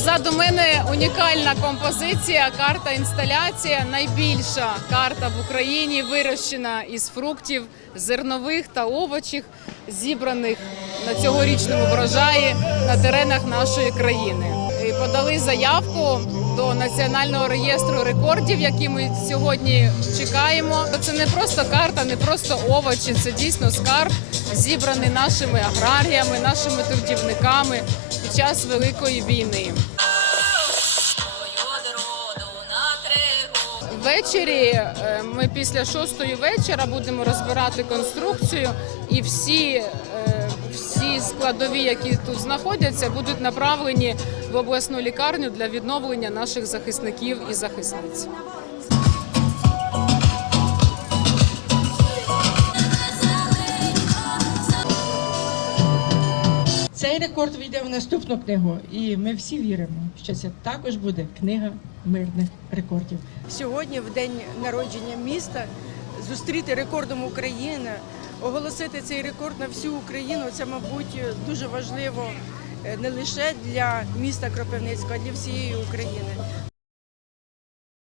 Позаду мене унікальна композиція, карта інсталяція. Найбільша карта в Україні вирощена із фруктів, зернових та овочів, зібраних на цьогорічному врожаї на теренах нашої країни. І подали заявку до національного реєстру рекордів, які ми сьогодні чекаємо. Це не просто карта, не просто овочі, це дійсно скарб, зібраний нашими аграріями, нашими трудівниками під час великої війни. Ввечері е, ми після шостої вечора будемо розбирати конструкцію, і всі, е, всі складові, які тут знаходяться, будуть направлені в обласну лікарню для відновлення наших захисників і захисниць. Цей рекорд війде в наступну книгу, і ми всі віримо, що це також буде книга мирних рекордів. сьогодні, в день народження міста, зустріти рекордом України, оголосити цей рекорд на всю Україну. Це, мабуть, дуже важливо е, не лише для міста Кропивницького, а для всієї України.